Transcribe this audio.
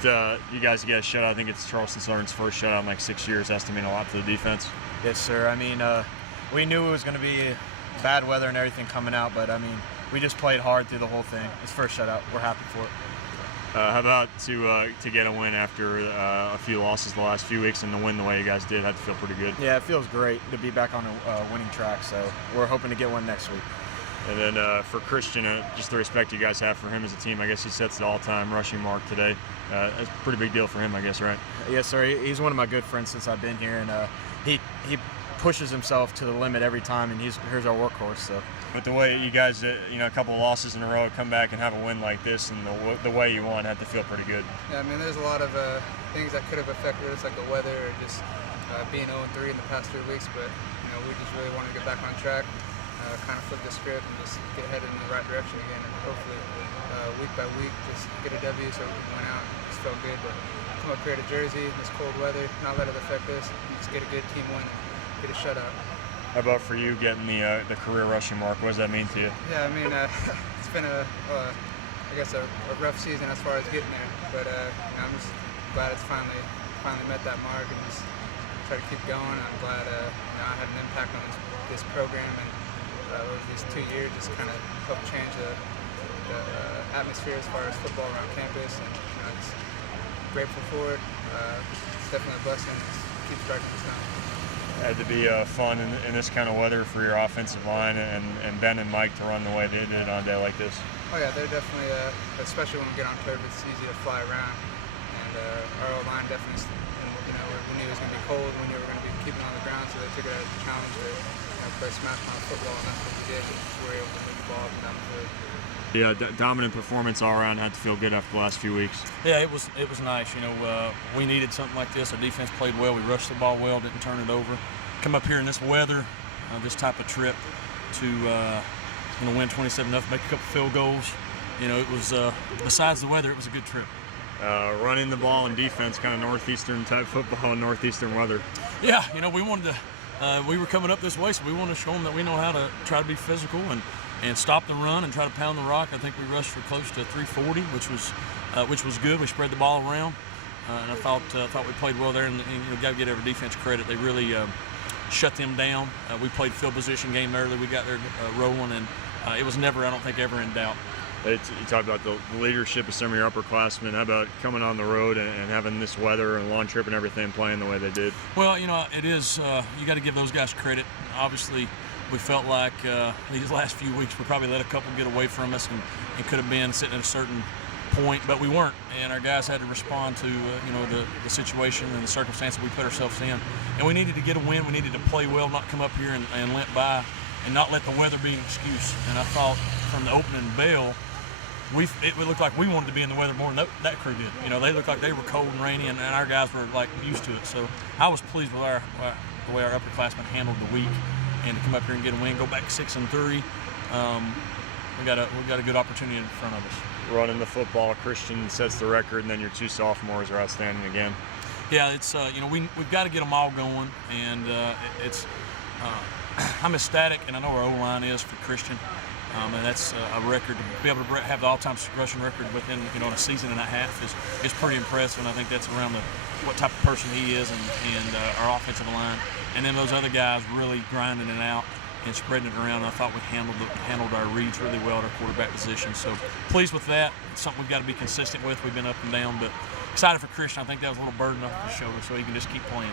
Just you guys get a shutout. I think it's Charleston Southern's first shutout in like 6 years. Has to mean a lot to the defense. Yes, sir. I mean, we knew it was going to be bad weather and everything coming out, but I mean, we just played hard through the whole thing. It's first shutout. We're happy for it. How about to get a win after a few losses the last few weeks and to win the way you guys did? Had to feel pretty good. Yeah, it feels great to be back on a winning track. So we're hoping to get one next week. And then for Christian, just the respect you guys have for him as a team. I guess he sets the all-time rushing mark today. That's a pretty big deal for him, I guess, right? Yes, sir. He's one of my good friends since I've been here, and he pushes himself to the limit every time, and here's our workhorse. So. But the way you guys, a couple of losses in a row, come back and have a win like this, and the way you won, had to feel pretty good. Yeah, I mean, there's a lot of things that could have affected us, like the weather or just being 0-3 in the past 3 weeks. But we just really wanted to get back on track, kind of flip the script, and just get headed in the right direction again. And hopefully, week by week, just get a W. So we went out, just felt good. But come up here to Jersey in this cold weather, not let it affect us, and just get a good team win, get a shutout. How about for you getting the career rushing mark? What does that mean to you? Yeah, I mean, it's been I guess a rough season as far as getting there, but I'm just glad it's finally met that mark, and just try to keep going. I'm glad I had an impact on this program, and over these 2 years just kind of helped change the atmosphere as far as football around campus, and I'm just grateful for it. It's definitely a blessing. It keeps dragging us down. Had to be fun in this kind of weather for your offensive line and Ben and Mike to run the way they did on a day like this. Oh yeah, they're definitely, especially when we get on turf, it's easy to fly around. And our O-line definitely, we knew it was going to be cold, we knew we were going to be keeping on the ground, so they took it as a challenge to play smash mouth football, and that's what we did. We were able to move the ball up and down the field. Yeah, dominant performance all around. Had to feel good after the last few weeks. Yeah, it was nice. We needed something like this. Our defense played well. We rushed the ball well, didn't turn it over. Come up here in this weather, this type of trip to win 27-0, make a couple field goals. It was besides the weather, it was a good trip. Running the ball and defense, kind of northeastern type football and northeastern weather. Yeah, we wanted to. We were coming up this way, so we wanted to show them that we know how to try to be physical and stop the run and try to pound the rock. I think we rushed for close to 340, which was good. We spread the ball around, and I thought we played well there. And got to give every defense credit. They really shut them down. We played field position game early. We got there rolling, and it was never, I don't think, ever in doubt. You talked about the leadership of some of your upperclassmen. How about coming on the road and having this weather and long trip and everything, playing the way they did? Well, it is. You got to give those guys credit. Obviously, we felt like these last few weeks we probably let a couple get away from us and could have been sitting at a certain point, but we weren't. And our guys had to respond to the situation and the circumstances we put ourselves in. And we needed to get a win. We needed to play well, not come up here and limp by, and not let the weather be an excuse. And I thought from the opening bell, it looked like we wanted to be in the weather more than that crew did. They looked like they were cold and rainy, and our guys were like used to it. So I was pleased with the way our upperclassmen handled the week, and to come up here and get a win, go back 6-3. We got a good opportunity in front of us. Running the football, Christian sets the record, and then your two sophomores are outstanding again. Yeah, it's we've got to get them all going, and I'm ecstatic, and I know our O-line is for Christian. And that's a record to be able to have the all-time rushing record within a season and a half is pretty impressive, and I think that's around what type of person he is and our offensive line. And then those other guys really grinding it out and spreading it around. I thought we handled our reads really well at our quarterback position. So pleased with that. It's something we've got to be consistent with. We've been up and down, but excited for Christian. I think that was a little burden off his shoulders, so he can just keep playing.